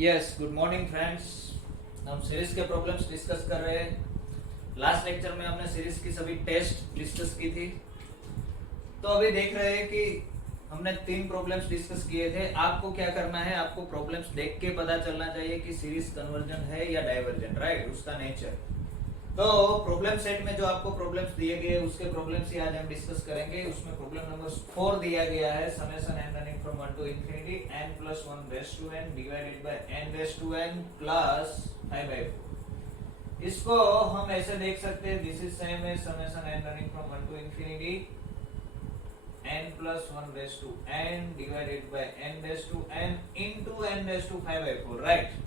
Yes, good morning friends. हम series के problems discuss कर रहे हैं। लास्ट लेक्चर में हमने सीरीज की सभी टेस्ट डिस्कस की थी। तो अभी देख रहे हैं कि हमने 3 प्रॉब्लम्स डिस्कस किए थे। आपको क्या करना है, आपको प्रॉब्लम्स देख के पता चलना चाहिए कि सीरीज कन्वर्जन है या डाइवर्जेंट, राइट, उसका नेचर। तो प्रॉब्लम सेट में जो आपको प्रॉब्लम्स दिए गए उसके प्रॉब्लम्स ही आज हम डिस्कस करेंगे। उसमें प्रॉब्लम नंबर 4 दिया गया है, summation n running from 1 to infinity n plus 1 raised to n divided by n raised to n plus 5/4। इसको हम ऐसे देख सकते हैं, दिस इज सेम है summation n running from 1 to infinity n plus 1 raised to n divided by n raised to n into n raised to 5/4, right.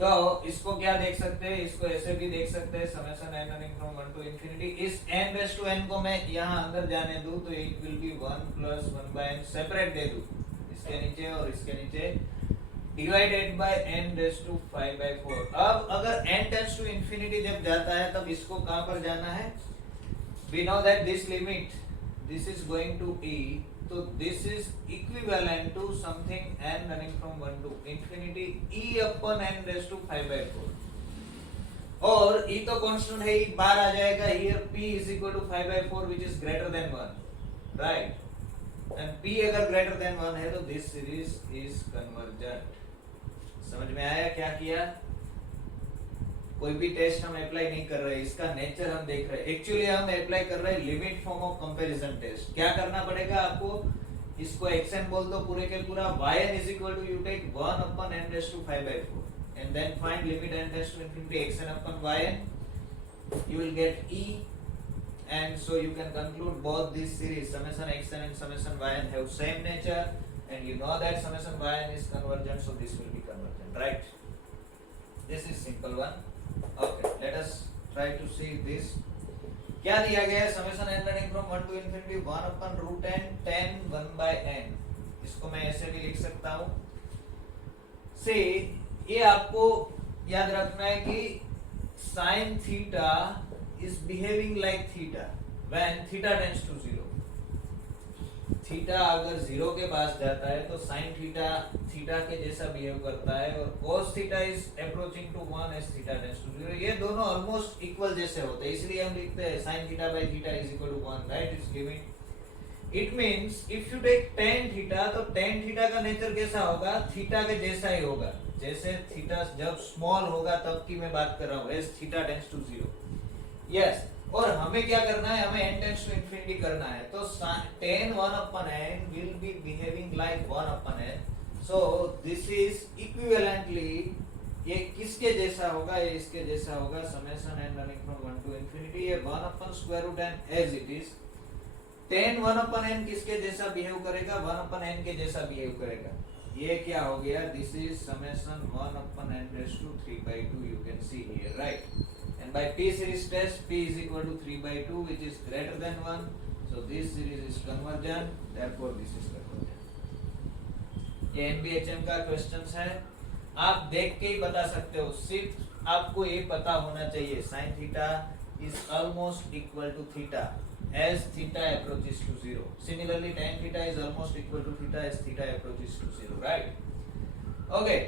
तो इसको क्या देख सकते हैं, इसको ऐसे भी देख सकते हैं, summation n running from 1 to infinity। इस n रेज़ टू n को मैं यहाँ अंदर जाने दूं तो it will be 1 plus 1 by n separate दे दूं इसके नीचे और इसके नीचे, divided by n raise to 5/4। अब अगर n टेंड्स टू इंफिनिटी जब जाता है तब इसको कहां पर जाना है, we know that this limit this is going to e, तो this is equivalent to something n running from 1 to infinity e upon n raise to 5/4। और e तो कांस्टेंट है, e बाहर आ जाएगा, here p is equal to 5/4 which is greater than 1, right, and p अगर greater than 1 है तो this series is convergent। समझ में आया क्या किया? कोई भी टेस्ट हम अप्लाई नहीं कर रहे, इसका नेचर हम देख रहे हैं। एक्चुअली हम अप्लाई कर रहे हैं limit form of comparison test. क्या करना पड़ेगा आपको, इसको xn बोल दो पूरे के पूरा, yn is equal to you take 1 upon n raised to 5/4 and then find limit n tends to infinity xn upon yn, you will get e, and so you can conclude both this series summation xn and summation yn have same nature, and you know that summation yn is convergent, so this will be convergent, right? This is simple one. Okay, let us try to see this। क्या दिया गया है, summation n running from 1 to infinity 1 upon root n tan 1 by n। इसको मैं ऐसे भी लिख सकता हूँ। से ये आपको याद रखना है कि sin theta is behaving like theta when theta tends to 0। Theta अगर 0 के पास जाता है तो sin थीटा थीटा के जैसा बिहेव करता है, और cos theta is approaching to 1 as theta tends to 0। ये दोनों ऑलमोस्ट इक्वल जैसे होते हैं, इसलिए हम लिखते हैं sin theta by theta is equal to 1, right, it's limit. It means if you take tan theta तो tan थीटा का नेचर कैसा होगा, थीटा के जैसा ही होगा, जैसे थीटा जब स्मॉल होगा तब की मैं बात कर रहा हूँ, as theta tends to 0। Yes, और हमें क्या करना है, हमें n टेंड्स टू इंफिनिटी करना है, तो tan 1 upon n will be behaving like 1 upon n, so this is equivalently, ये किसके जैसा होगा, ये इसके जैसा होगा, summation n running from 1 to infinity, ये 1 upon square root n as it is। tan 1 upon n किसके जैसा बिहेव करेगा, 1 upon n के जैसा बिहेव करेगा। ये क्या हो गया, this is summation 1 upon n raised to 3/2, you can see here, right, and by p series test p is equal to 3/2 which is greater than 1, so this series is convergent, therefore this is convergent। ये nbhm का questions है, आप देख के ही बता सकते हो, सिर्फ आपको ये पता होना चाहिए sin theta is almost equal to theta as theta approaches to 0। similarly tan theta is almost equal to theta as theta approaches to 0, right? okay,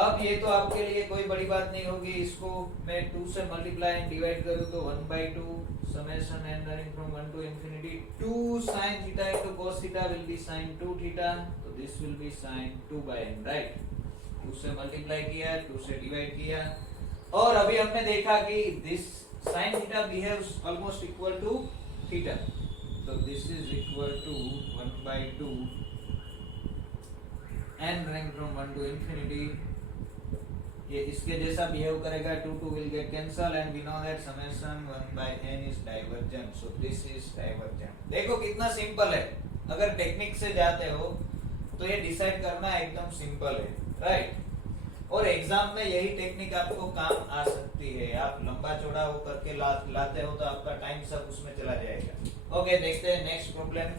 अब ये तो आपके लिए कोई बड़ी बात नहीं होगी। इसको मैं 2 से मल्टीप्लाई एंड डिवाइड करूं तो 1/2 summation n running from 1 to infinity 2 sin theta into cos theta will be sin 2 theta, तो this will be sin 2 by n, right. 2 से मल्टीप्लाई किया, 2 से डिवाइड किया, और अभी हमने देखा कि this sin theta behaves almost equal to theta, तो this is equal to 1/2 n running from 1 to infinity, ये इसके जैसा बिहेव करेगा, 2 will get cancel and we know that summation 1 by n is divergent, so this is divergent। देखो कितना simple है, अगर technique से जाते हो तो ये डिसाइड करना एकदम सिंपल है, राइट। और एग्जाम में यही टेक्निक आपको काम आ सकती है, आप लंबा चौड़ा वो करके लाते हो तो आपका टाइम सब उसमें चला जाएगा। ओके, देखते हैं next problem.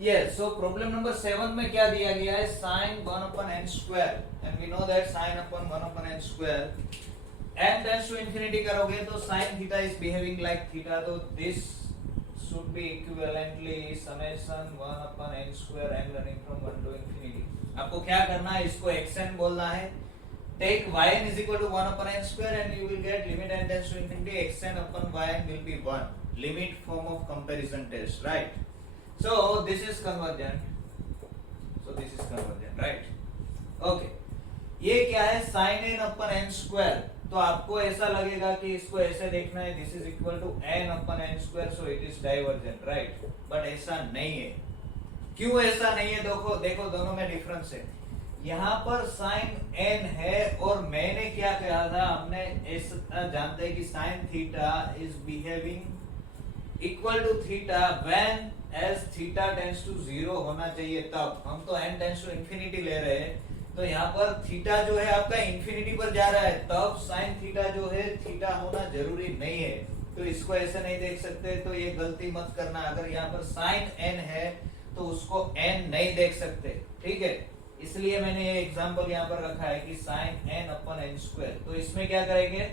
Yes, so problem number 7 में क्या दिया गया है, sin 1 upon n square, and we know that sin upon 1 upon n square, n tends to infinity करोगे तो sin theta is behaving like theta, तो this should be equivalently summation 1 upon n square n running from 1 to infinity. आपको क्या करना है, इसको xn बोलना है. Take yn is equal to 1 upon n square and you will get limit n tends to infinity xn upon yn will be 1. Limit form of comparison test, right? So this is convergent. Right? Okay. ये क्या है, sin n upon n square. तो आपको ऐसा लगेगा कि इसको ऐसे देखना है, this is equal to n upon n square, so it is divergent, right? But ऐसा नहीं है. क्यों ऐसा नहीं है? देखो दोनों में डिफरेंस है. यहाँ पर sin n है और मैंने क्या कहा था, हमने ऐसा जानते हैं कि sin theta is behaving equal to theta when as theta tends to 0 होना चाहिए. तब हम तो n tends to infinity ले रहे हैं, तो यहाँ पर थीटा जो है आपका इंफिनिटी पर जा रहा है, तब साइन थीटा जो है थीटा होना जरूरी नहीं है. तो इसको ऐसे नहीं देख सकते, तो ये गलती मत करना. अगर यहाँ पर साइन n है तो उसको n नहीं देख सकते, ठीक है? इसलिए मैंने ये एग्जांपल यहाँ पर रखा है कि sign n upon n square. तो इसमें क्या करेंगे,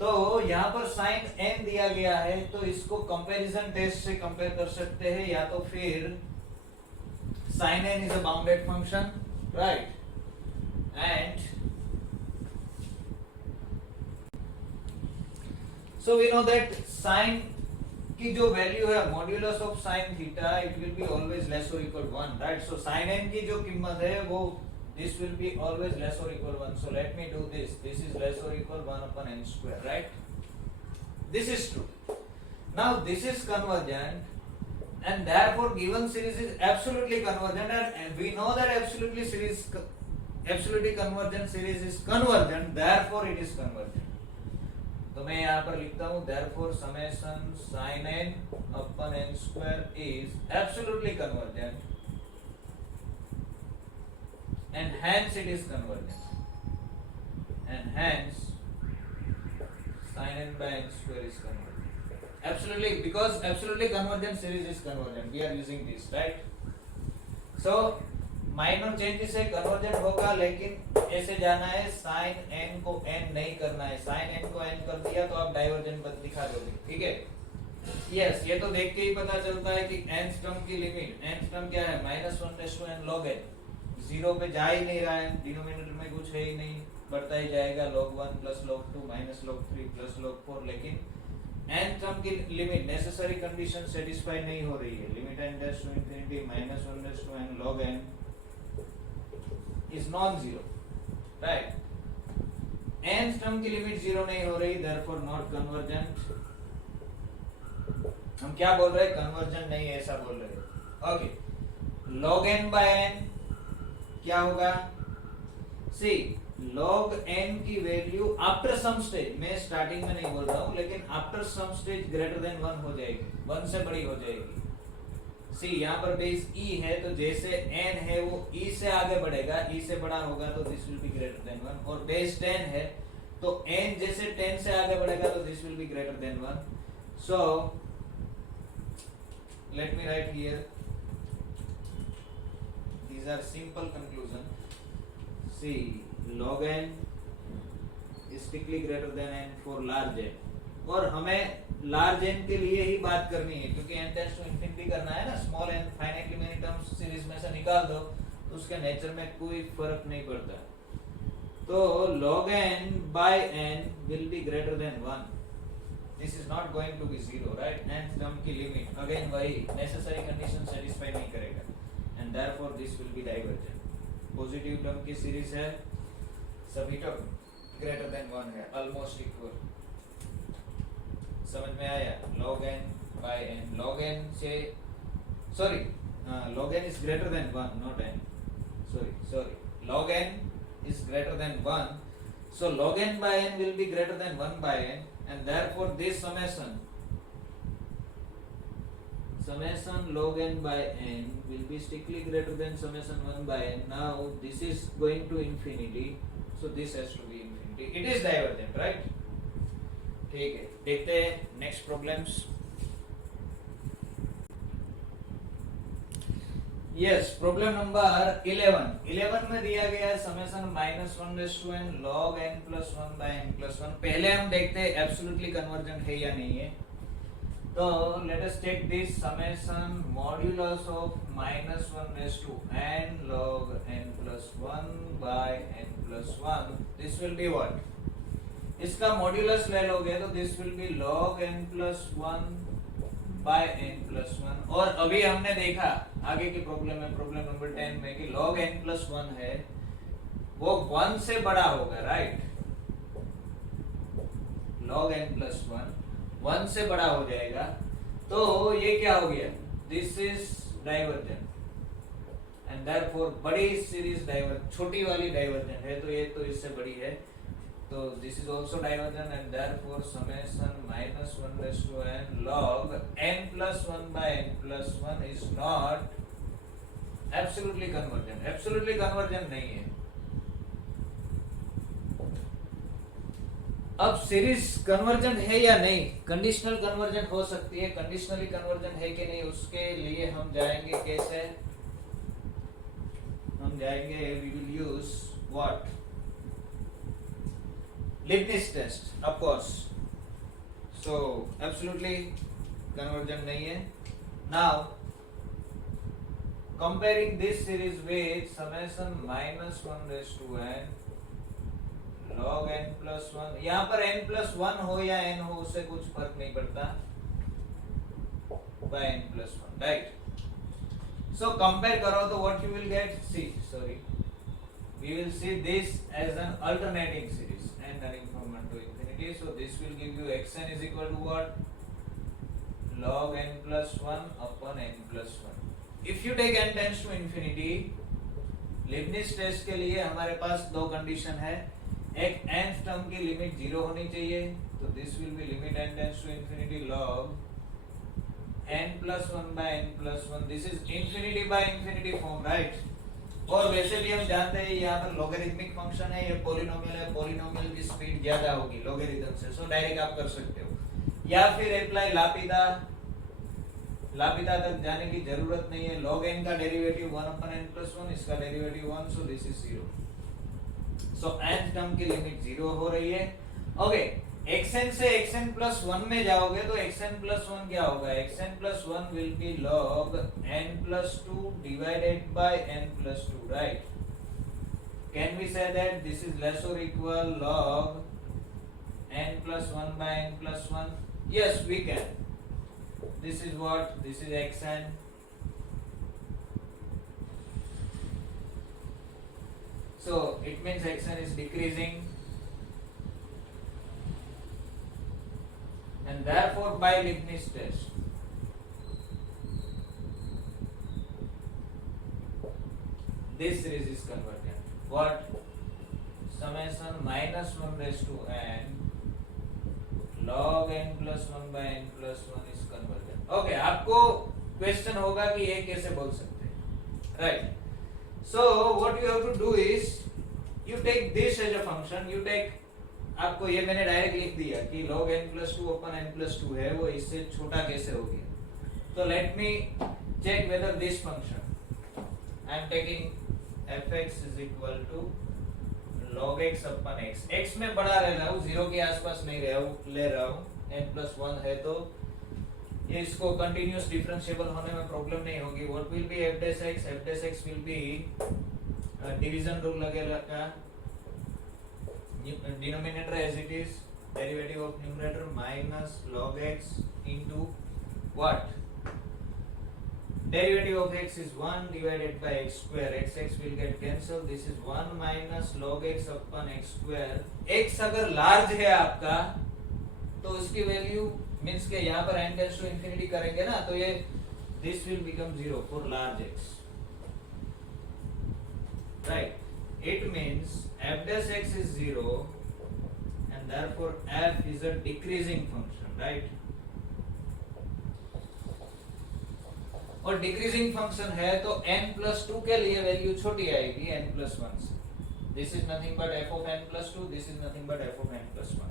तो यहाँ पर साइन n दिया गया है, तो इसको कंपैरिजन टेस्ट से कंपेयर कर सकते हैं, या तो फिर sine n is a bounded function, right? And so we know that sin की जो वैल्यू है modulus of sin theta, it will be always less or equal 1, right? So sin n की जो कीमत है वो this will be always less or equal 1. So let me do this. This is less or equal 1 upon n square, right? This is true. Now this is convergent, and therefore given series is absolutely convergent, and we know that absolutely convergent series is convergent, therefore it is convergent. तो मैं यहाँ पर लिखता हूँ therefore summation sin n upon n square is absolutely convergent and hence it is convergent, and hence sin n by n square is convergent. Absolutely, because absolutely convergent series is convergent, we are using this, right? So minor changes है, convergent होगा, लेकिन ऐसे जाना है, sin n को n नहीं करना है. sin n को n कर दिया तो आप डाइवर्जेंट दिखा दोगे, ठीक है? यस, ये तो देख के ही पता चलता है कि nth टर्म की लिमिट, nth टर्म क्या है, -1/n log n. 0 पे जा ही नहीं रहा है, डिनोमिनेटर में कुछ है ही नहीं, बढ़ता ही जाएगा, log 1 plus log 2 minus log 3 plus log 4. लेकिन nth टर्म की लिमिट नेसेसरी कंडीशन सेटिस्फाई नहीं हो रही है. Limit n tends to infinity -1/n log n is non-zero, right? nth term की लिमिट 0 नहीं हो रही, therefore not convergent. हम क्या बोल रहे हैं, कन्वर्जन नहीं है ऐसा बोल रहे हैं. Okay, log n by n क्या होगा? सी log n की वैल्यू आफ्टर सम स्टेज, मैं स्टार्टिंग में नहीं बोल रहा हूँ, लेकिन after some stage greater than 1 हो जाएगी, 1 से बड़ी हो जाएगी. सी यहाँ पर बेस e है, तो जैसे n है वो e से आगे बढ़ेगा, e से बड़ा होगा तो this will be greater than 1. और बेस 10 है तो n जैसे 10 से आगे बढ़ेगा तो this will be greater than 1. So let me right here, these are simple conclusion. See, log n is strictly greater than n for large n. और हमें लार्ज n के लिए ही बात करनी है, क्योंकि n टेंड्स टू इंफिनिटी करना है ना. Small n finitely many terms series में से निकाल दो तो उसके नेचर में कोई फर्क नहीं पड़ता. तो log n by n will be greater than 1. This is not going to be 0, right? nth term की लिमिट अगेन वही नेसेसरी कंडीशन सेटिस्फाई नहीं करेगा, and therefore this will be divergent. Positive term की सीरीज है, सभी term greater than 1 है, almost equal. समझ में आया? log n by n, log n से sorry log n is greater than 1, not n, sorry log n is greater than 1, so log n by n will be greater than 1 by n, and therefore this summation log n by n will be strictly greater than summation 1 by n. Now this is going to infinity, so this has to be infinity. It is divergent, right? ठीक है, देखते हैं next problems. Yes, problem number 11 में दिया गया है summation -1/n log n + 1 by n + 1. पहले हम देखते हैं एब्सोल्युटली कन्वर्जेंट है या नहीं है. तो let us take this summation modulus of minus 1 raised to n log n plus 1 by n plus 1. This will be what? इसका मॉड्यूलस ले लोगे तो this will be log n plus 1 by n plus 1. और अभी हमने देखा आगे की प्रॉब्लम में, प्रॉब्लम नंबर 10 में, कि log n plus 1 है वो 1 से बड़ा होगा, राइट? log n plus 1 1 से बड़ा हो जाएगा, तो ये क्या हो गया? This is divergent and therefore बड़ी सीरीज डाइवर्जेंट, छोटी वाली डाइवर्जेंट है, तो ये तो इससे बड़ी है, तो this is also divergent and therefore summation minus 1 raise to n log n plus 1 by n plus 1 is not absolutely convergent. Absolutely convergent नहीं है. अब सीरीज कन्वर्जेंट है या नहीं, कंडीशनल कन्वर्जेंट हो सकती है, कंडीशनली कन्वर्जेंट है कि नहीं, उसके लिए हम जाएंगे कैसे? हम जाएंगे, we will use what? Leibniz test, of course. So absolutely convergent नहीं है. Now comparing this series with summation minus 1 raise to n log n plus 1, यहाँ पर n plus 1 हो या n हो उससे कुछ फर्क नहीं पड़ता, by n plus 1, right? So compare करो तो what you will get? We will see this as an alternating series, n running from 1 to infinity. So this will give you xn is equal to what? Log n plus 1 upon n plus 1. If you take n tends to infinity, Leibniz test के लिए हमारे पास दो condition है. एक nth term की limit 0 होनी चाहिए, तो this will be limit n tends to infinity log n plus 1 by n plus 1. This is infinity by infinity form, right? और वैसे भी हम जानते हैं यहाँ पर लॉगरिथमिक फंक्शन है, ये पॉलिनोमियल है, पॉलिनोमियल की स्पीड ज्यादा होगी लॉगरिथम से, सो डायरेक्ट आप कर सकते हो, या फिर अप्लाई लापिता तक जाने की जरूरत नहीं है. log n का डेरिवेटिव 1 upon n plus 1, इसका derivative 1, so this is 0. so nth term की लिमिट 0 हो रही है. ओके, xn से xn plus 1 में जाओगे तो xn plus 1 क्या होगा? xn plus 1 will be log n plus 2 divided by n plus 2, right? Can we say that this is less or equal log n plus 1 by n plus 1? Yes, we can. This is what? This is xn. So it means xn is decreasing, and therefore by Leibniz test, this series is convergent. What? Summation minus 1 raised to n log n plus 1 by n plus 1 is convergent. Okay, आपको question होगा कि ये कैसे बोल सकते हैं, right? So what you have to do is you take this as a function, you take, आपको ये मैंने डायरेक्ट लिख दिया कि log n plus 2 upon n plus 2 है, वो इससे छोटा कैसे हो गया. तो let me check whether this function, I am taking fx is equal to log x upon x. x में बड़ा ले रहा हूँ, 0 के आसपास नहीं ले रहा हूँ, n plus 1 है तो ये इसको कंटिन्यूअस डिफरेंशिएबल होने में प्रॉब्लम नहीं होगी. What will be f dash x? f dash x will be division rule लगेगा, denominator as it is, derivative of numerator minus log x into what? Derivative of x is 1 divided by x square. x will get cancelled. This is 1 minus log x upon x square. x अगर large है आपका तो उसकी value means के यहाँ पर n tends to infinity करेंगे ना, तो ये this will become 0 for large x, right? It means f dash x is 0 and therefore f is a decreasing function, right? और डिक्रीजिंग फंक्शन है तो n plus 2 के लिए वैल्यू छोटी आएगी n plus 1 से. This is nothing but f of n plus 2, this is nothing but f of n plus 1.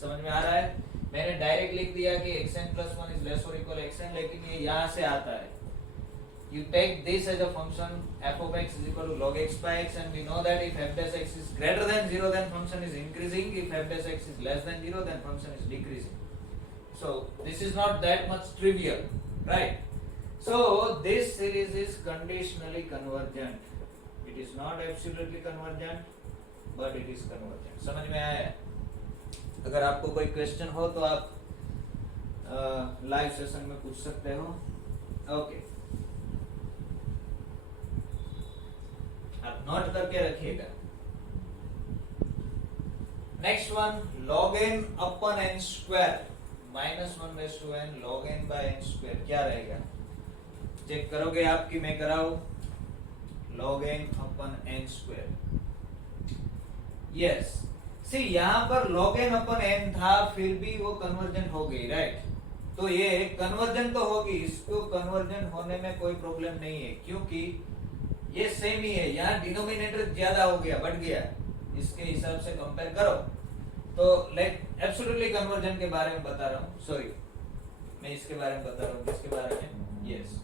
समझ में आ रहा है? मैंने डायरेक्ट लिख दिया कि xn plus 1 is less or equal xn, लेकिन ये यहाँ से आता है. You take this as a function, f of x is equal to log x by x, and we know that if f dash x is greater than 0 then function is increasing, if f dash x is less than 0 then function is decreasing. So this is not that much trivial, right? So this series is conditionally convergent. It is not absolutely convergent, but it is convergent. समझ में आया? अगर आपको कोई question हो तो आप live session में पूछ सकते हो. ओके, आप नोट करके रखिएगा. Next one, log n upon n square -1/n log n by n square क्या रहेगा? चेक करोगे आप कि मैं कराऊं? log n upon n square. Yes, सी यहाँ पर log n अपन n था, फिर भी वो कन्वर्जेंट हो गई, राइट? तो ये कन्वर्जन तो होगी, इसको कन्वर्जन होने में कोई प्रॉब्लम नहीं है, क्योंकि ये सेम ही है. यहाँ डिनोमिनेटर ज्यादा हो गया, बढ़ गया, इसके हिसाब से कंपेयर करो तो लाइक एब्सोल्युटली कन्वर्जन के बारे में बता रहा हूँ. सॉरी, मैं इसके बारे में बता रहा हूँ. किसके बारे में? यस,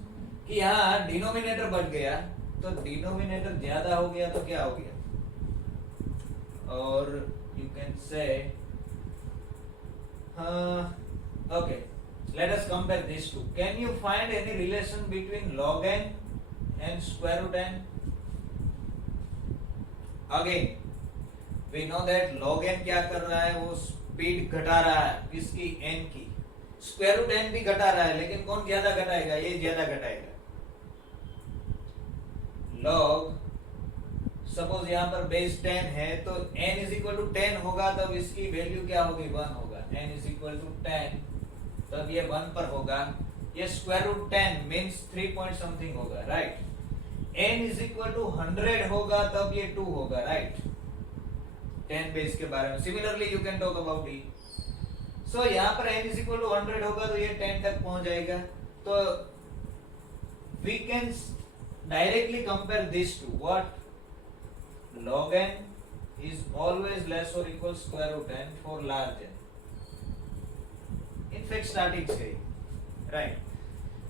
कि यहाँ डिनोमिनेटर बढ़ गया, तो डिनोमिनेटर ज्यादा हो गया तो क्या हो गया? और you can say okay, let us compare these two. Can you find any relation between log n and square root n? Again, we know that log n क्या कर रहा है? वो स्पीड घटा रहा है, किसकी? n की. स्क्वायर रूट n भी घटा रहा है, लेकिन कौन ज्यादा घटाएगा? ये ज्यादा घटाएगा. log, सपोज यहाँ पर बेस 10 है, तो n इज इक्वल टू 10 होगा, तब इसकी वैल्यू क्या होगी? 1 होगा. n इज इक्वल टू 10, तब ये 1 पर होगा. ये square root 10 means 3 point something होगा, right? n is equal to 100 होगा, तब ये 2 होगा, राइट? 10 बेस के बारे में. Similarly you can talk about e. सो यहाँ पर n इज इक्वल टू 100 होगा, तो ये 10 तक पहुंच जाएगा. तो we can directly compare this to what? log n is always less or equal square root n for large n. In fact, starting से, right?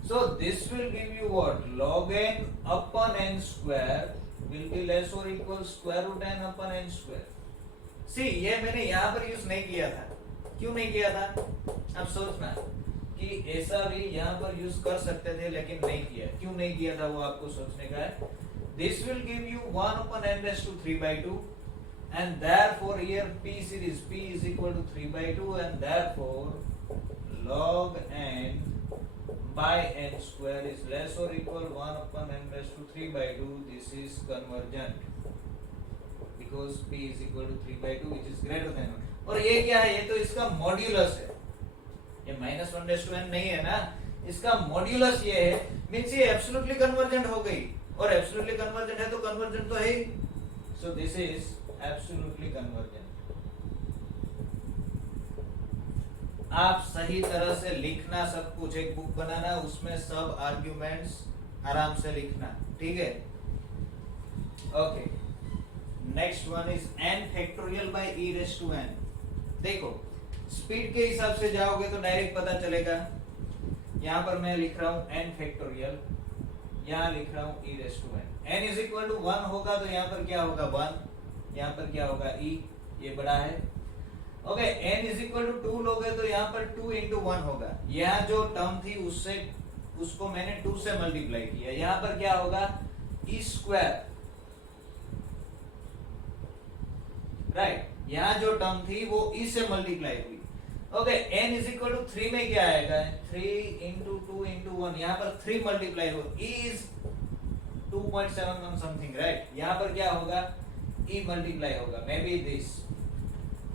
So this will give you what? Log n upon n square will be less or equal square root n upon n square. See, ये मैंने यहाँ पर use नहीं किया था. क्यों नहीं किया था? अब सोचना कि ऐसा भी यहाँ पर यूज कर सकते थे, लेकिन नहीं किया. क्यों नहीं किया था वो आपको सोचने का है. This will give you 1 upon n raised to 3 by 2, and therefore here p series p is equal to 3 by 2, and therefore log n by n square is less or equal 1 upon n raised to 3 by 2. This is convergent because p is equal to 3 by 2, which is greater than 1. और ये क्या है? ये तो इसका modulus है. ये -1 raised to n नहीं है ना, इसका मॉड्यूलस ये है, मींस ये एब्सोल्युटली कन्वर्जेंट हो गई. और एब्सोल्युटली कन्वर्जेंट है तो कन्वर्जेंट तो है ही. So this is absolutely convergent. आप सही तरह से लिखना सब कुछ, एक बुक बनाना, उसमें सब आर्ग्यूमेंट्स आराम से लिखना, ठीक है? Okay, next one is n factorial by e raise to n. देखो, स्पीड के हिसाब से जाओगे तो डायरेक्ट पता चलेगा. यहाँ पर मैं लिख रहा हूँ n फैक्टोरियल, यहाँ लिख रहा हूँ e raise to n. n is equal to 1 होगा तो यहाँ पर क्या होगा? 1. यहाँ पर क्या होगा? e. ये बड़ा है. Okay, n is equal to 2 लोगे तो यहाँ पर 2 into 1 होगा. यहाँ जो टर्म थी उससे उसको मैंने 2 से मल्टीप्लाई किया. यहाँ पर क्या होगा? e स्क्वायर, राइट? यहाँ जो टर्म थी वो e से मल्टीप्लाई हुई. Okay, n is equal to 3 में क्या आएगा? 3 into 2 into 1. यहाँ पर 3 मल्टीप्लाई हो, e इज 2.71 समथिंग, राइट? यहाँ पर क्या होगा? e मल्टीप्लाई होगा, मे बी दिस.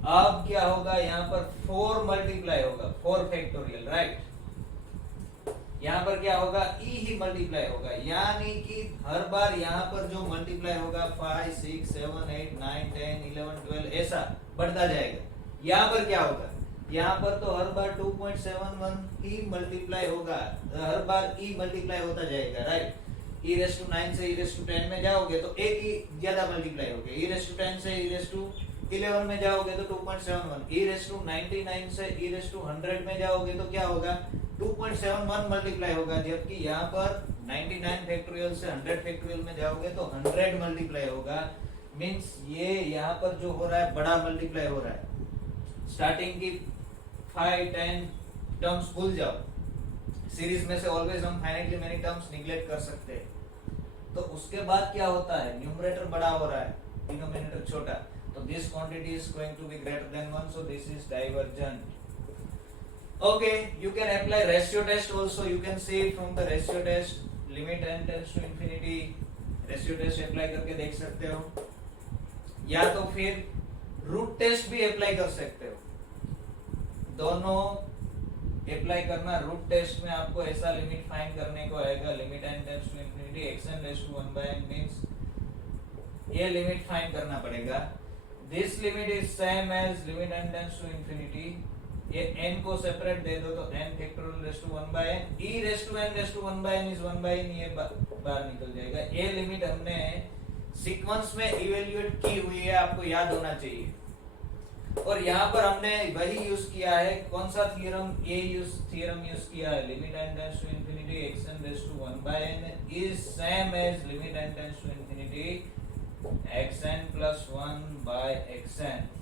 अब क्या होगा? यहाँ पर 4 मल्टीप्लाई होगा, 4 फैक्टोरियल, राइट? यहाँ पर क्या होगा? e ही मल्टीप्लाई होगा, यानी कि हर बार यहाँ पर जो मल्टीप्लाई होगा 5, 6, 7, 8, 9, 10, 11, 12 ऐसा बढ़ता जाएगा. यहाँ पर क्या होगा? यहाँ पर तो हर बार 2.71 ही मल्टीप्लाई होगा, हर बार e मल्टीप्लाई होता जाएगा, राइट? e रेज़ टू 9 से e रेज़ टू 10 में जाओगे तो एक ही ज्यादा मल्टीप्लाई होगा. e रेज़ टू 10 से e रेज़ टू 11 में जाओगे तो 2.71. e रेज़ टू 99 से e रेज़ टू 100 में जाओगे तो क्या होगा? 2.71 मल्टीप्लाई होगा. जबकि यहाँ पर 99 फैक्टोरियल से 100 फैक्टोरियल में जाओगे तो 100 मल्टीप्लाई होगा. मींस ये यहाँ पर जो हो रहा है बड़ा मल्टीप्लाई हो रहा है. स्टार्टिंग की 5, 10, टर्म्स भूल जाओ, सीरीज में से ऑलवेज हम फाइनाइटली मेनी टर्म्स निगलेक्ट कर सकते हैं। तो उसके बाद क्या होता है, न्यूमरेटर बड़ा हो रहा है, डिनोमिनेटर छोटा, तो this quantity is going to be greater than 1, so this is divergent. Okay, you can apply ratio test also. You can see from the ratio test, limit n tends to infinity, ratio test apply करके देख सकते हो, या तो फिर root test भी apply कर सकते हो। दोनों अप्लाई करना, रूट टेस्ट में आपको ऐसा लिमिट फाइंड करने को आएगा, limit n tends to infinity xn raise to 1 by n means ये लिमिट फाइंड करना पड़ेगा। This limit is same as limit n tends to infinity, ये n को सेपरेट दे दो तो n factorial raise to 1 by n, e raise to n raise to 1 by n is 1 by n, ये बाहर निकल जाएगा। ये लिमिट हमने सीक्वेंस में इवैल्यूएट की हुई है, आपको याद होना चाहिए। और यहाँ पर हमने वही यूज किया है, कौन सा थ्योरम, ये थ्योरम यूज किया है, limit n tends to infinity xn raise to 1 by n is same as limit n tends to infinity xn plus 1 by xn।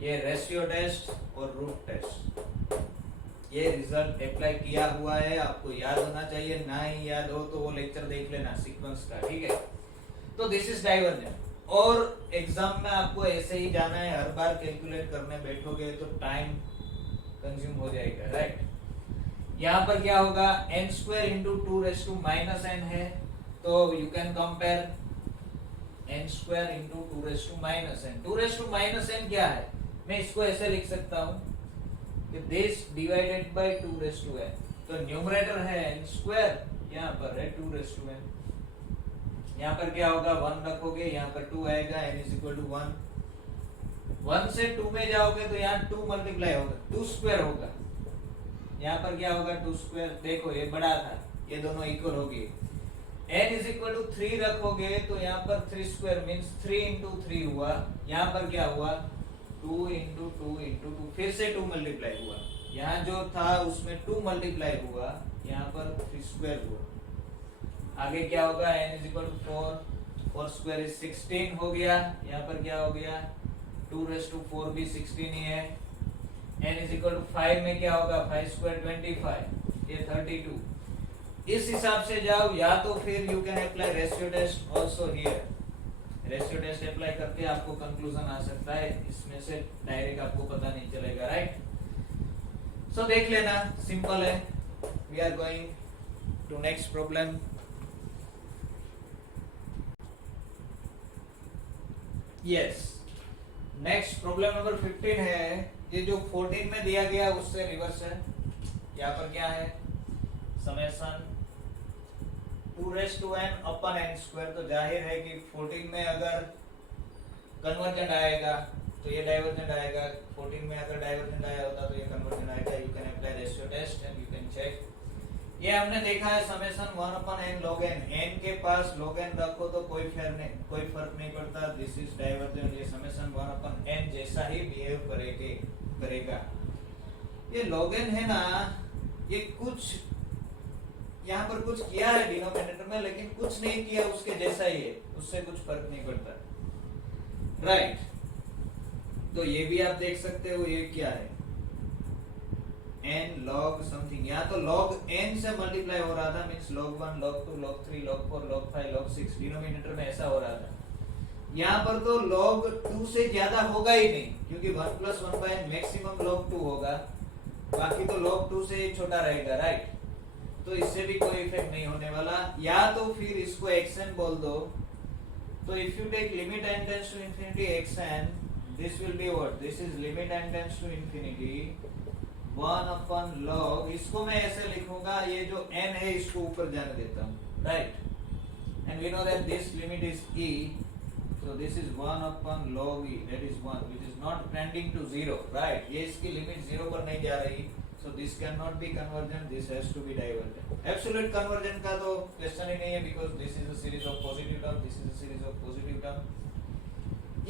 ये रेशियो टेस्ट और रूट टेस्ट, ये रिजल्ट अप्लाई किया हुआ है, आपको याद होना चाहिए, ना ही याद हो तो वो लेक्चर देख लेना सीक्वेंस का, ठीक है। तो दिस इज डाइवर्जेंट, और एग्जाम में आपको ऐसे ही जाना है, हर बार कैलकुलेट करने बैठोगे तो टाइम कंज्यूम हो जाएगा, राइट। यहाँ पर क्या होगा, n square into 2 raise to minus n है, तो you can compare n square into 2 raise to minus n। 2 raise to minus n क्या है, मैं इसको ऐसे लिख सकता हूँ कि this divided by 2 raise to n, तो न्यूमरेटर है n स्क्वायर, यहाँ पर है 2 रेज़ टू n। यहाँ पर क्या होगा, 1 रखोगे, यहाँ पर 2 आएगा, n इज इक्वल टू 1। 1 से 2 में जाओगे तो यहाँ 2 मल्टीप्लाई होगा, 2 स्क्वायर होगा, यहाँ पर क्या होगा 2 स्क्वायर, देखो ये बड़ा था, ये दोनों इक्वल होगी। n इज इक्वल टू 3 रखोगे तो यहाँ पर 3 स्क्वायर मींस 3 इंटू 3 हुआ, यहाँ पर क्या हुआ 2 इंटू 2 इंटू 2, फिर से 2 मल्टीप्लाई हुआ, यहाँ जो था उसमें 2 मल्टीप्लाई हुआ, यहाँ पर 3 स्क्वायर हुआ। आगे क्या होगा, n is equal to 4, 4 square is 16 हो गया, यहाँ पर क्या हो गया 2 रेज़ टू 4 भी 16 ही है। n इज इक्वल टू 5 में क्या होगा, 5 स्क्वायर 25, ये 32। इस हिसाब से जाओ, या तो फिर you can apply ratio test also here, ratio test apply करके आपको कंक्लूजन आ सकता है, इसमें से डायरेक्ट आपको पता नहीं चलेगा, राइट। सो देख लेना, सिंपल है। We are going to next problem. Yes, next problem number 15 है, ये जो 14 में दिया गया उससे रिवर्स है। यहाँ पर क्या है, summation 2 raise to n upon n square, तो जाहिर है कि 14 में अगर कन्वर्जेंट आएगा तो ये डाइवर्जेंट आएगा, 14 में अगर डाइवर्जेंट आया होता तो ये कन्वर्जेंट आएगा। You can apply ratio test and you can check. ये हमने देखा है summation 1 upon n log n, n के पास log n रखो तो कोई फर्क नहीं पड़ता, दिस इज डाइवर्जेंट। ये समेशन 1 अपन n जैसा ही बिहेव करेगा। ये log n है ना, ये कुछ यहाँ पर कुछ किया है डिनोमिनेटर में, लेकिन कुछ नहीं किया उसके जैसा ही है, उससे कुछ फर्क नहीं पड़ता, राइट। तो ये भी आप देख सकते हो, ये क्या है n log समथिंग, यहाँ तो log n से मल्टीप्लाई हो रहा था, means log 1 log 2 log 3 log 4 log 5 log 6 denominator में ऐसा हो रहा था। यहाँ पर तो log 2 से ज्यादा होगा ही नहीं, क्योंकि 1 प्लस 1 बाय मैक्सिमम log 2 होगा, बाकी तो log 2 से छोटा रहेगा, राइट। तो इससे भी कोई इफेक्ट नहीं होने वाला। या तो फिर इसको xn बोल दो, तो if you take limit n tends to infinity xn, this will be what, this is limit n tends to infinity 1 upon log, इसको मैं ऐसे लिखूंगा, ये जो n है इसको ऊपर जाने देता हूँ, right. And we know that this limit is e, so this is 1 upon log e, that is 1, which is not tending to 0, right। ये इसकी लिमिट 0 पर नहीं जा रही, so this cannot be convergent, this has to be divergent। absolute convergent का तो question ही नहीं है, because this is a series of positive term, this is a series of positive term।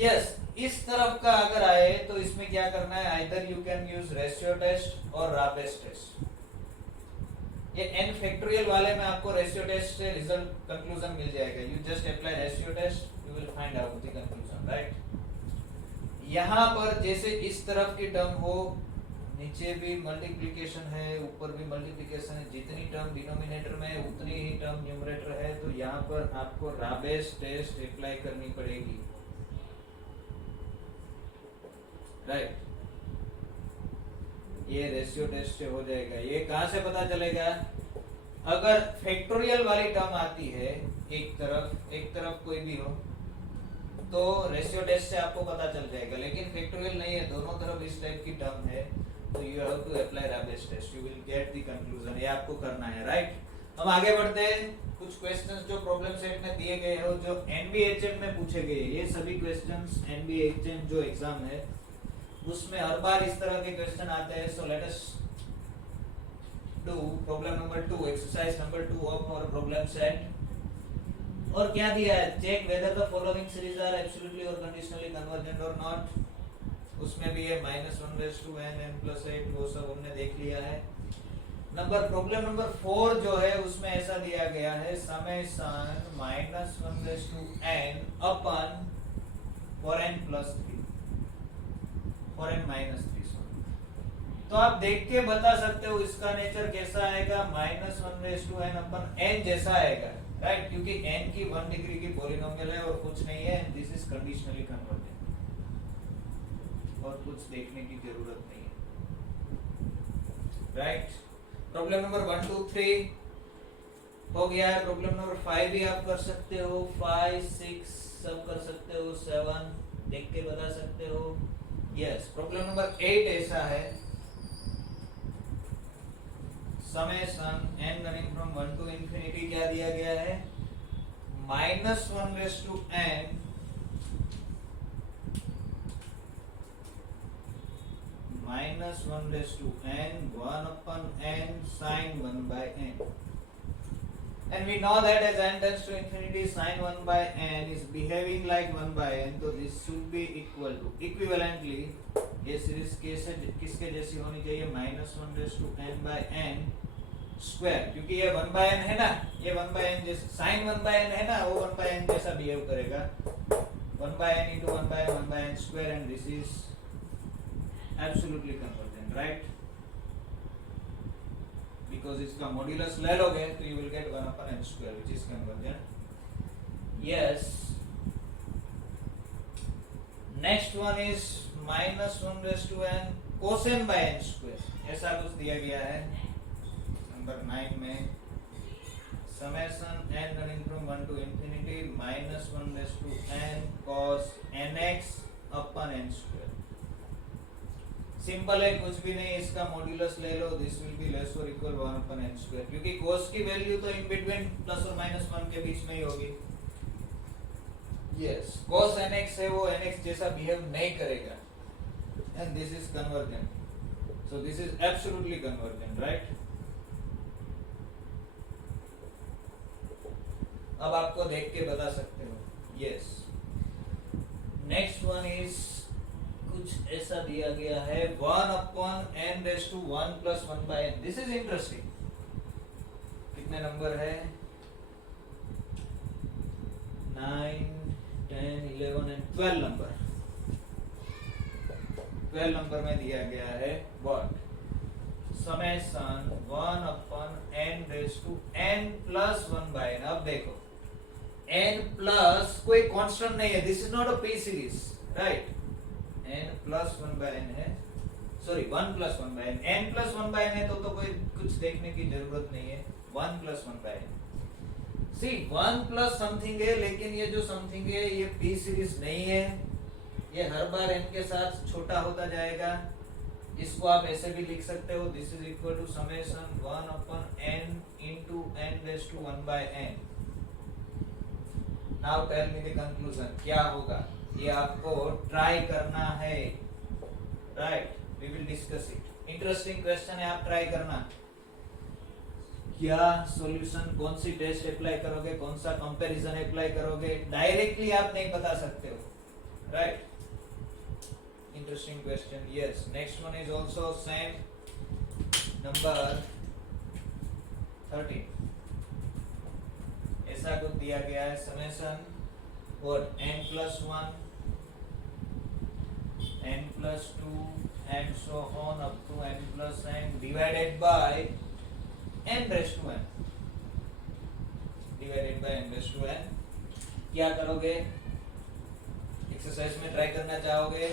yes, इस तरफ का अगर आए तो इसमें क्या करना है, either you can use ratio test और Rape's test। ये n फैक्टोरियल वाले में आपको रेशियो टेस्ट से रिजल्ट कंक्लूजन मिल जाएगा, you just apply ratio test, you will find out the conclusion, right. यहाँ पर जैसे इस तरफ की टर्म हो नीचे भी मल्टीप्लिकेशन है, ऊपर भी मल्टीप्लिकेशन है, जितनी टर्म डिनोमिनेटर में है उतनी ही टर्म न्यूमरेटर है, तो यहाँ पर आपको राबेस टेस्ट अप्लाई करनी पड़ेगी, राइट। ये रेशियो टेस्ट से हो जाएगा। ये कहाँ से पता चलेगा? अगर फैक्टोरियल वाली टर्म आती है एक तरफ कोई भी हो तो रेशियो टेस्ट से आपको पता चल जाएगा, लेकिन फैक्टोरियल नहीं है, दोनों तरफ इस टाइप की टर्म है, तो you have to apply Raabe's test, you will get the conclusion. ये आपको करना है, राइट। हम आगे बढ़ते हैं। कुछ क्वेश्चंस जो प्रॉब्लम सेट में दिए गए हो, जो एनबीएचएम में पूछे गए, ये सभी क्वेश्चंस एनबीएचएम जो एग्जाम है उसमें हर बार इस तरह के क्वेश्चन आते हैं। So let us do problem number 2, exercise number 2 of our problem set. और क्या दिया है? Check whether the following series are absolutely और कंडीशनली कन्वर्जेंट और नॉट। उसमें भी है -1/n n+8, वो सब हमने देख लिया है। प्रॉब्लम नंबर 4 जो है उसमें ऐसा दिया गया है, summation -1/n upon for n+3 for n-3। तो आप देख के बता सकते हो इसका नेचर कैसा आएगा, -1/n अपन n जैसा आएगा, राइट, क्योंकि n की 1 डिग्री की पॉलिनोमियल है और कुछ नहीं है, दिस इज कंडीशनली कन्वर्जेंट, और कुछ देखने की जरूरत नहीं है, राइट। प्रॉब्लम नंबर 1 2 3 हो गया है। प्रॉब्लम नंबर 5 भी आप कर सकते हो, 5 6 सब कर सकते हो, 7 देख के बता सकते हो, यस। प्रॉब्लम नंबर 8 ऐसा है, summation n running from 1 to infinity क्या दिया गया है, -1/n -1/n 1/n sin 1/n, and we know that as n tends to infinity sin 1/n is behaving like 1/n, तो this should be equal to, equivalently ये series किसके जैसी होनी चाहिए, -1/n/n स्क्वायर, क्योंकि ये 1/n है ना, ये 1/n जैसे sin 1/n है ना, वो 1/n जैसा बिहेव करेगा, 1/n into 1/n 1/n square, and this is absolutely convergent, right, because इसका मॉड्यूलस ले लोगे तो you will get 1/n square which is convergent, yes। next one is -1/n cosine by n square, ऐसा कुछ दिया गया है नंबर 9 में, summation n running from 1 to infinity -1/n cos nx upon n square। Simple है, कुछ भी नहीं, इसका मॉड्यूलस ले लो, दिस विल बी लेस और इक्वल 1/n square, क्योंकि cos की वैल्यू तो इन बिटवीन प्लस और -1 के बीच में ही होगी, यस। cos nx है, वो nx जैसा बिहेव नहीं करेगा, and this is convergent, so this is absolutely convergent, right। अब आपको देख के बता सकते हो, यस। नेक्स्ट वन इज कुछ ऐसा दिया गया है, 1/n⁻1 + 1/n, this is interesting. कितने नंबर है, 9 10 11 एंड 12 नंबर, 12 नंबर में दिया गया है व्हाट, समेशन 1/n⁻n + 1/n। अब देखो n प्लस कोई कांस्टेंट नहीं है, this is not a p series, right, n + 1/n है, सॉरी 1 + 1/n, n + 1/n है तो कोई कुछ देखने की जरूरत नहीं है, 1 + 1/n। सी 1 प्लस समथिंग है, लेकिन ये जो समथिंग है ये p सीरीज नहीं है, ये हर बार n के साथ छोटा होता जाएगा। इसको आप ऐसे भी लिख सकते हो, this is equal to summation 1/n into n⁻1/n। Now tell me the conclusion, क्या होगा, ये आपको ट्राई करना है, right, we will discuss it. Interesting question है, आप ट्राई करना, क्या सॉल्यूशन, कौन सी टेस्ट अप्लाई करोगे, कौन सा कंपैरिजन अप्लाई करोगे, डायरेक्टली आप नहीं बता सकते हो, right. Interesting question, yes. Next one is also same, number 13। ऐसा कुछ दिया गया है, summation what n + 1 n + 2 and so on up to n plus n divided by n raised to n, divided by n raised to n। क्या करोगे, exercise में try करना चाहोगे,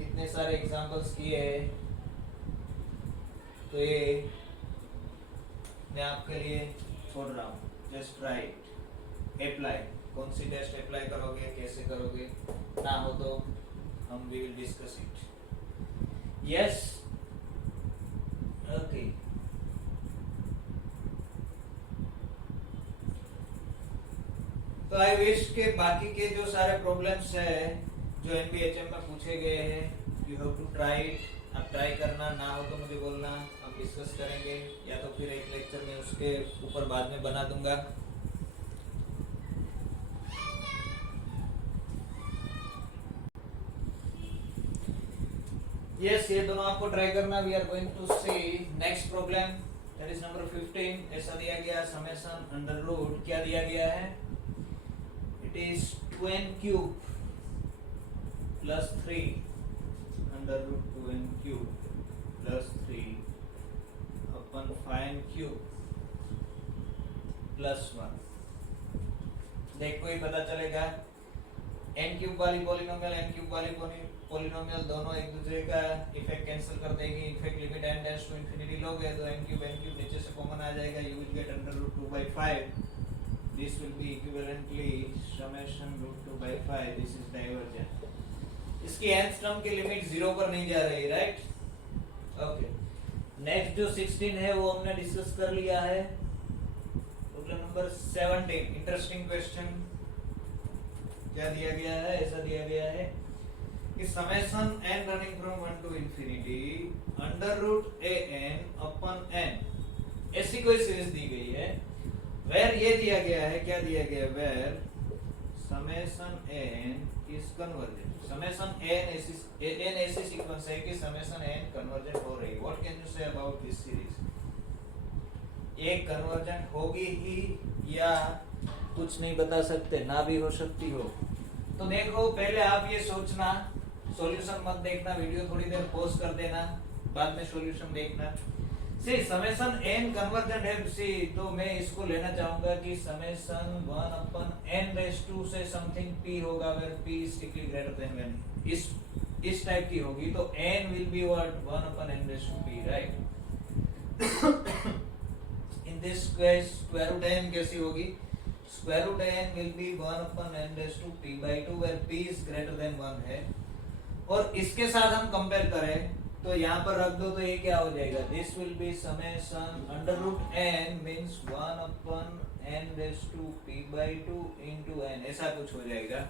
इतने सारे एग्जांपल्स किए तो ये मैं आपके लिए छोड़ रहा हूँ, जस्ट राइट, अप्लाई, कौन सी टेस्ट अप्लाई करोगे, कैसे करोगे, ना हो तो हम we will discuss it. Yes, okay. तो आई विश के बाकी के जो सारे प्रॉब्लम्स है जो एनबीएचएम में पूछे गए हैं, यू हैव टू ट्राई, आप ट्राई करना, ना हो तो मुझे बोलना, हम डिस्कस करेंगे, या तो फिर एक लेक्चर में उसके ऊपर बाद में बना दूंगा। यस, ये दोनों आपको ट्राई करना। We are going to see next problem, that is number 15। ऐसा दिया गया समेशन अंडर रूट, क्या दिया गया है, it is 2n cube plus 3 under root 2n cube plus 3 upon 5n cube plus 1। देखो ही पता चलेगा, n क्यूब वाली पॉलिनोमियल, n क्यूब वाली पॉलिनोमियल दोनों एक दूसरे का इफेक्ट कैंसिल कर देगी। Effect limit n tends to infinity लोगे तो n क्यूब नीचे से कॉमन आ जाएगा, you will get under root 2/5। This will be equivalently summation root 2/5, this is divergent. इसकी nth टर्म की लिमिट 0 पर नहीं जा रही, राइट? ओके, नेक्स्ट जो 16 है वो हमने डिस्कस कर लिया है। Problem number 17, interesting question. क्या दिया गया है, ऐसा दिया गया है कि summation n running from 1 to infinity under root an upon n, ऐसी कोई सीरीज दी गई है, वेर ये दिया गया है, क्या दिया गया है, where summation n is convergent. Summation n ऐसी सीक्वेंस है कि समेशन n कन्वर्जेंट हो रही है। What can you say about this series, ये कन्वर्जेंट होगी ही या कुछ नहीं बता सकते, ना भी हो सकती हो। तो देखो, पहले आप ये सोचना, सॉल्यूशन मत देखना, वीडियो थोड़ी देर पॉज कर देना, बाद में सॉल्यूशन देखना। सी समेशन n कन्वर्जेंट है, सी तो मैं इसको लेना चाहूंगा कि summation 1 upon n raise to से समथिंग p होगा, where p is strictly greater than n, इस टाइप की होगी, तो n will be what 1 upon n raise to p, राइट? In this case square root n कैसी होगी, square root n will be 1 upon n raise to p/2 where p is greater than 1 है। और इसके साथ हम कंपेयर करें तो यहाँ पर रख दो तो ये क्या हो जाएगा, this will be summation under root n means 1 upon n raise to p/2 into n, ऐसा कुछ हो जाएगा।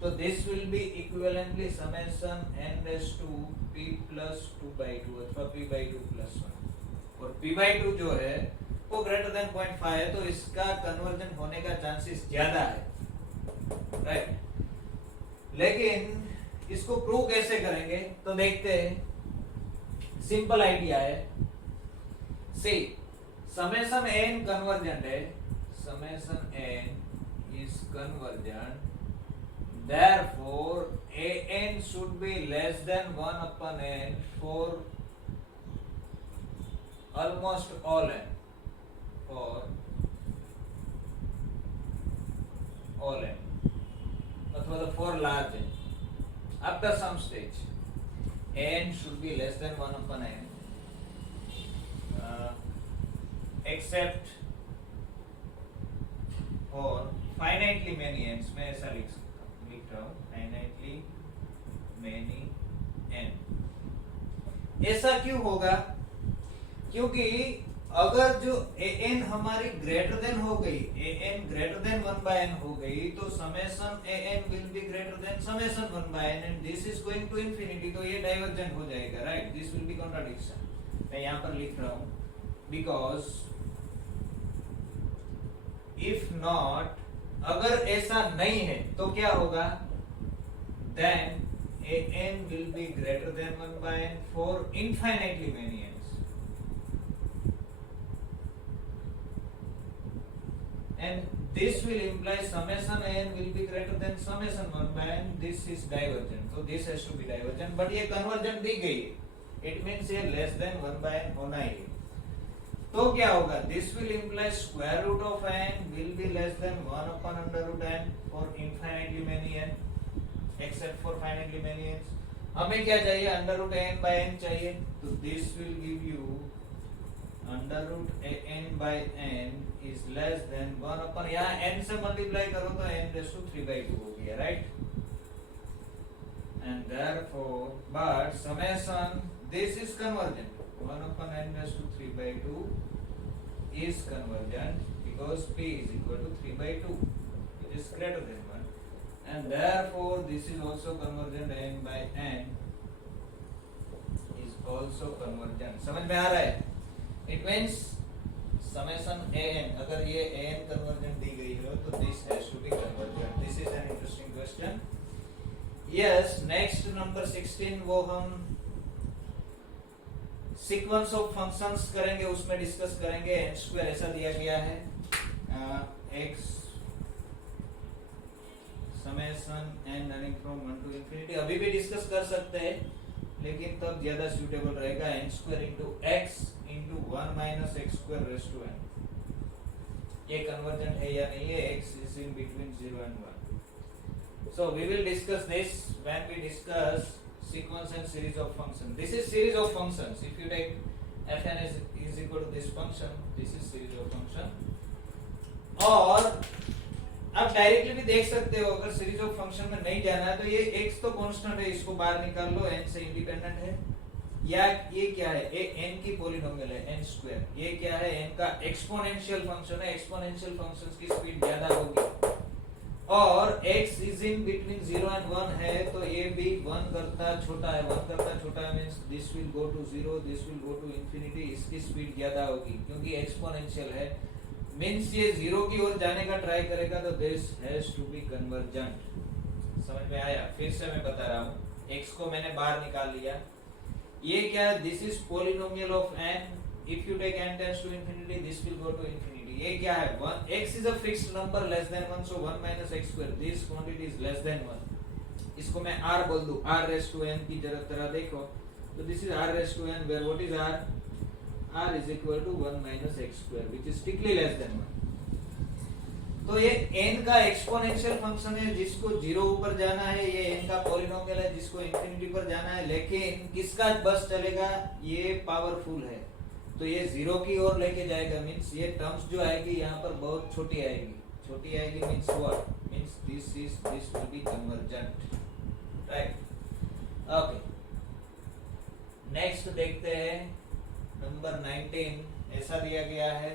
तो this will be equivalently summation n raise to p plus 2/2 अथवा p/2 प्लस 1, और p/2 जो है वो ग्रेटर देन 0.5 है, तो इसका कन्वर्जन होने का चांसेस ज्यादा है, राइट? लेकिन इसको प्रूव कैसे करेंगे, तो देखते हैं। सिंपल आइडिया है, सी समेशन n कन्वर्जेंट है, summation n is convergent, therefore an should be less than 1 upon n for almost all n, for all n अथवा the for large n after some stage n should be less than 1 upon n except for finitely many n's, मैं ऐसा लिख रहा हूँ, finitely many n। ऐसा क्यों होगा, क्योंकि अगर जो an हमारी ग्रेटर देन हो गई, an ग्रेटर देन 1/n हो गई, तो summation an will be greater than summation 1/n and this is going to infinity, तो ये डाइवर्जेंट हो जाएगा, राइट? This will be contradiction. मैं यहाँ पर लिख रहा हूँ बिकॉज इफ नॉट, अगर ऐसा नहीं है तो क्या होगा, then an will be greater than 1/n for infinitely many n's and this will imply summation n will be greater than summation 1 by n. This is divergent, so this has to be divergent. But ये convergent दी गई है, it means ये less than 1 by n होना ही है. तो क्या होगा? This will imply square root of n will be less than 1 upon under root n for infinitely many n, except for finitely many n. हमें क्या चाहिए? under root n by n चाहिए. तो this will give you under root n by n is less than 1 upon, यहाँ n से multiply करो तो n raised to 3 by 2 हो गया, right? And therefore, but summation, this is convergent. 1 upon n raised to 3 by 2 is convergent because p is equal to 3 by 2, which is greater than 1. And therefore, this is also convergent. n by n is also convergent. समझ में आ रहा है? It means summation an, अगर ये an convergent दी गई हो तो this has to be convergent. This is an interesting question. Yes, next number 16 वो हम सीक्वेंस ऑफ फंक्शंस करेंगे, उसमें डिस्कस करेंगे. n स्क्वायर ऐसा दिया गया है, x summation n running from 1 to infinity. अभी भी डिस्कस कर सकते हैं, लेकिन तब ज्यादा सूटेबल रहेगा. n square into x into 1 minus x square raise to n. ये कन्वर्जेंट है या नहीं है? x is in between 0 and 1. So we will discuss this when we discuss sequence and series of functions. This is series of functions. If you take fn is equal to this function, this is series of function. और आप directly भी देख सकते हो, अगर series of function में नहीं जाना है तो ये x तो कांस्टेंट है, इसको बाहर निकाल लो, n से इंडिपेंडेंट है. या ये क्या है? ये n की पॉलिनोमियल है, n स्क्वायर. ये क्या है? n का एक्सपोनेंशियल फंक्शन है. एक्सपोनेंशियल फंक्शंस की स्पीड ज्यादा होगी. और x is in between 0 and 1 है, तो ये भी 1 करता छोटा है. 1 करता छोटा है means this will go to 0, this will go to infinity. इसकी स्पीड ज्यादा होगी क्योंकि एक्सपोनेंशियल है. मींस ये 0 की ओर जाने का ट्राई करेगा, तो this has to be convergent. समझ में आया? फिर से मैं बता रहा हूँ, x को मैंने बाहर निकाल लिया. ये क्या है? This is polynomial of n. If you take n tends to infinity, this will go to infinity. ये क्या है? 1. x is a fixed number less than 1, so 1 minus x square. This quantity is less than 1. इसको मैं r बोल दूं, r raised to n की तरह देखो, तो this is r raised to n, where what is r? r is equal to 1 minus x square, which is strictly less than 1. तो ये n का एक्सपोनेंशियल फंक्शन है, जिसको 0 ऊपर जाना है. ये n का पॉलिनोमियल है, जिसको इंफिनिटी पर जाना है. लेकिन किसका बस चलेगा? ये पावरफुल है, तो ये 0 की ओर लेके जाएगा. मींस ये टर्म्स जो आएगी यहाँ पर बहुत छोटी आएगी. छोटी आएगी means what? Means this will be convergent, right? Okay, next देखते हैं नंबर 19. ऐसा दिया गया है,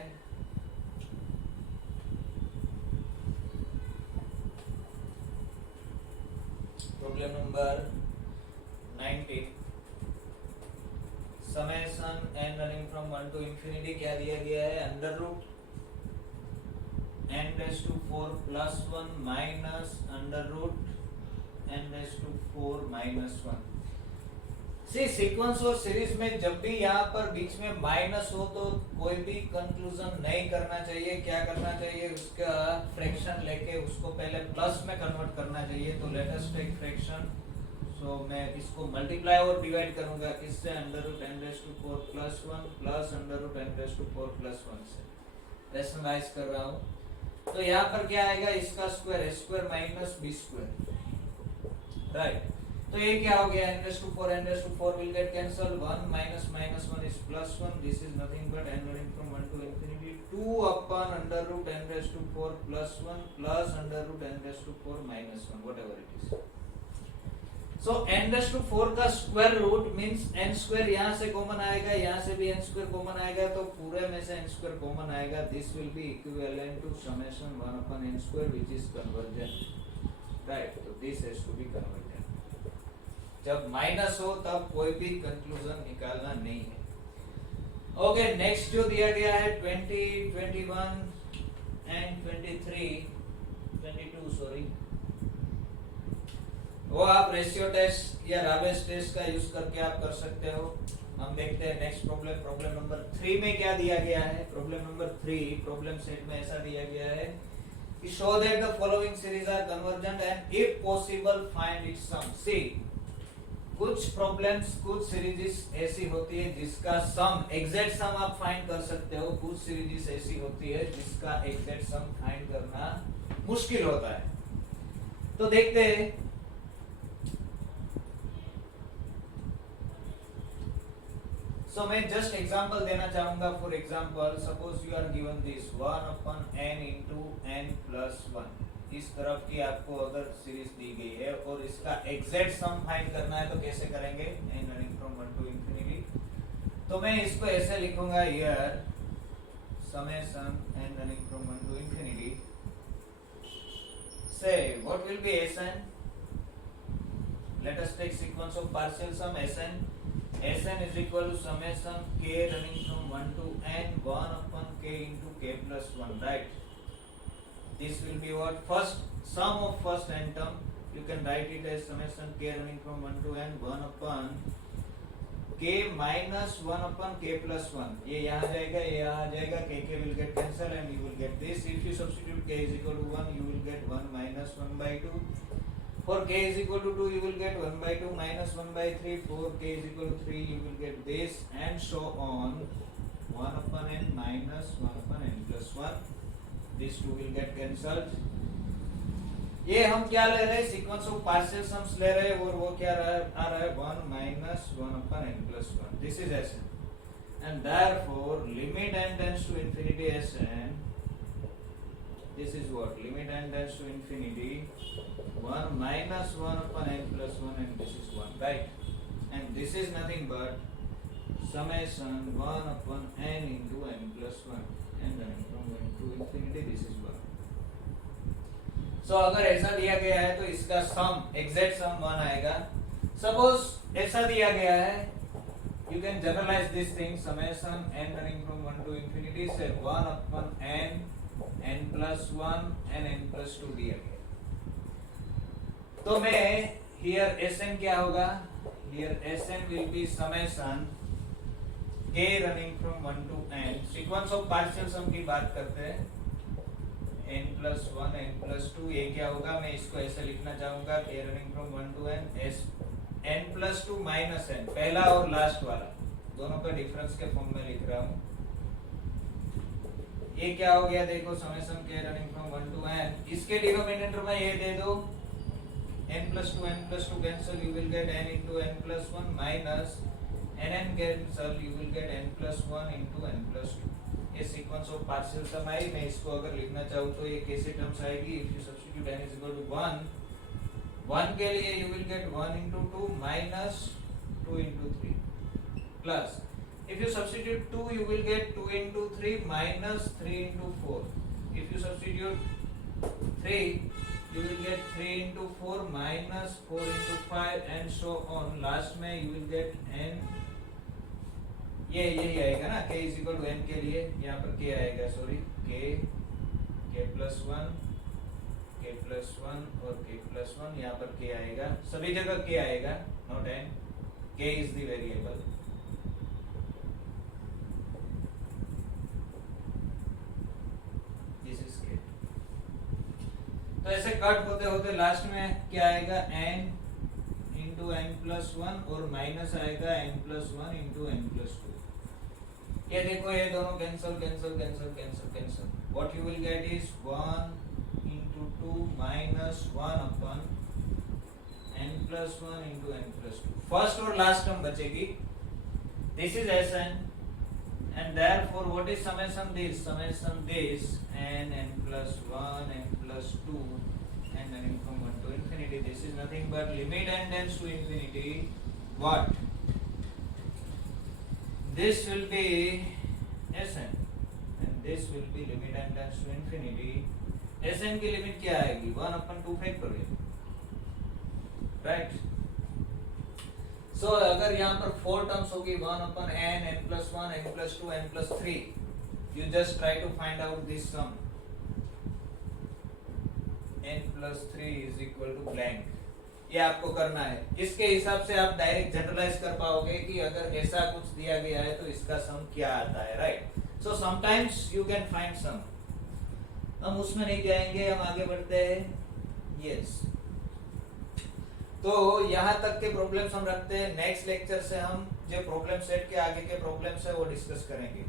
problem number 19. Summation n running from 1 to infinity. क्या दिया गया है? Under root n raise to 4 plus 1 minus under root n raise to 4 minus 1. See sequence और सीरीज में जब भी यहाँ पर बीच में माइनस हो तो कोई भी कंक्लूजन नहीं करना चाहिए. क्या करना चाहिए? उसका फ्रैक्शन लेके उसको पहले प्लस में कन्वर्ट करना चाहिए. तो let us take fraction. So मैं इसको मल्टीप्लाई और डिवाइड करूंगा किससे? Under root n raise to 4 plus 1 plus under root n raise to 4 plus 1 से रैशनलाइज कर रहा हूँ. तो यहाँ पर क्या आएगा? इसका square a square minus b square, right? तो ये क्या हो गया? n raise to 4 will get cancelled. 1 minus minus 1 is plus 1. This is nothing but n running from 1 to infinity. 2 upon under root n raised to 4 plus 1 plus under root n raised to 4 minus 1, whatever it is. So n raised to 4 का square root means n square यहाँ से common आएगा, यहाँ से भी n square common आएगा, तो पूरे में से n स्क्वायर कॉमन आएगा. This will be equivalent to summation 1 upon n square which is convergent, right? तो this has to be convergent. जब माइनस हो तब कोई भी कंक्लूजन निकालना नहीं है. ओके, नेक्स्ट जो दिया गया है 20, 21 एंड 22 सॉरी, वो आप रेशियो टेस्ट या राबेस टेस्ट का यूज करके आप कर सकते हो. हम देखते हैं नेक्स्ट प्रॉब्लम. प्रॉब्लम नंबर 3 में क्या दिया गया है? प्रॉब्लम नंबर 3 प्रॉब्लम सेट में ऐसा दिया गया है show that the following series are convergent and if possible find its sum. See, कुछ प्रॉब्लम्स कुछ सीरीज ऐसी होती है जिसका सम एग्जैक्ट सम आप फाइंड कर सकते हो, कुछ सीरीज ऐसी होती है जिसका एग्जैक्ट सम फाइंड करना मुश्किल होता है। तो देखते हैं। सो मैं जस्ट एग्जांपल देना चाहूंगा। For example suppose you are given this 1/n into n plus 1, इस तरफ की आपको अगर सीरीज दी गई है और इसका एग्जैक्ट सम फाइंड करना है तो कैसे करेंगे, n running from 1 to infinity। तो मैं इसको ऐसे लिखूंगा, here summation n running from 1 to infinity, say what will be Sn, let us take sequence of partial sum Sn is equal to summation k running from 1 to n 1/k into k plus 1, right? This will be what? First sum of first n term. You can write it as summation k running from 1 to n 1/k minus 1/k plus 1. ये यहाँ जाएगा, ये यहाँ जाएगा, k will get cancelled and you will get this. If you substitute k is equal to 1, you will get 1 minus 1/2. For k is equal to 2, you will get 1/2 minus 1/3. For k is equal to 3, you will get this, and so on. 1/n minus 1/n plus 1. These two will get cancelled. ये हम क्या ले रहे हैं, sequence of partial sums ले रहे हैं और वो क्या आ रहा है 1 minus 1/n plus 1. This is Sn, and therefore limit n tends to infinity Sn. This is what, limit n tends to infinity 1 minus 1/n plus 1, and this is 1, right? And this is nothing but summation 1/n into n plus 1, and then from 1 to infinity this is 1. So अगर ऐसा दिया गया है तो इसका सम exact सम 1 आएगा। Suppose ऐसा दिया गया है, you can generalize this thing, summation n running from 1 to infinity से 1/n n plus 1 and n plus 2 दिया गया। तो मैं here Sn क्या होगा, here Sn will be summation k running from 1 to n, sequence of partial sum की बात करते हैं, n plus 1 n plus 2, ये क्या होगा, मैं इसको ऐसे लिखना चाहूंगा k running from 1 to n s n plus 2 minus n, पहला और लास्ट वाला दोनों का डिफरेंस के फॉर्म में लिख रहा हूँ। ये क्या हो गया, देखो summation k running from 1 to n, इसके डिनोमिनेटर में ये दे दो n plus 2 cancel, you will get n into n plus 1 minus n cancel, you will get n plus 1 into n plus 2। ये सीक्वेंस ऑफ पार्शियल सम आई। मैं इसको अगर लिखना चाहूँ तो ये कैसे टर्म्स आएगी, if you substitute n is equal to 1 के लिए you will get 1 into 2 minus 2 into 3 plus, if you substitute 2 you will get 2 into 3 minus 3 into 4, if you substitute 3 you will get 3 into 4 minus 4 into 5 and so on, last में you will get n, ये यही आएगा ना, k is equal to n के लिए यहाँ पर k आएगा, सॉरी k plus 1 और k plus 1, यहाँ पर k आएगा, सभी जगह k आएगा, not n, k is the variable। This is k। तो ऐसे कट होते होते लास्ट में क्या आएगा, n into n plus 1 और माइनस आएगा n plus 1 into n plus 2। ये देखो ये दोनों cancel cancel cancel cancel cancel, what you will gate is 1 into 2 minus 1/n plus 1 into n plus 2। First और लास्ट टर्म बचेगी, this is Sn, and therefore what is summation this n plus 1 n plus 2 and n from 1 to infinity, this is nothing but limit n tends to infinity, what, this will be Sn and this will be limit n tends to infinity। Sn की limit क्या आएगी, 1/2 factorial, right. सो अगर यहाँ पर 4 terms होगी 1/n n plus 1 n plus 2 n plus 3, you just try to find out this sum, n plus 3 is equal to blank, ये आपको करना है। इसके हिसाब से आप डायरेक्ट जनरलाइज कर पाओगे कि अगर ऐसा कुछ दिया गया है तो इसका सम क्या आता है, right. So sometimes you can find sum, हम उसमें नहीं जाएंगे, हम आगे बढ़ते हैं। यस, तो यहाँ तक के प्रॉब्लम्स हम रखते हैं। नेक्स्ट लेक्चर से हम जो प्रॉब्लम सेट के आगे के प्रॉब्लम्स है वो डिस्कस करेंगे।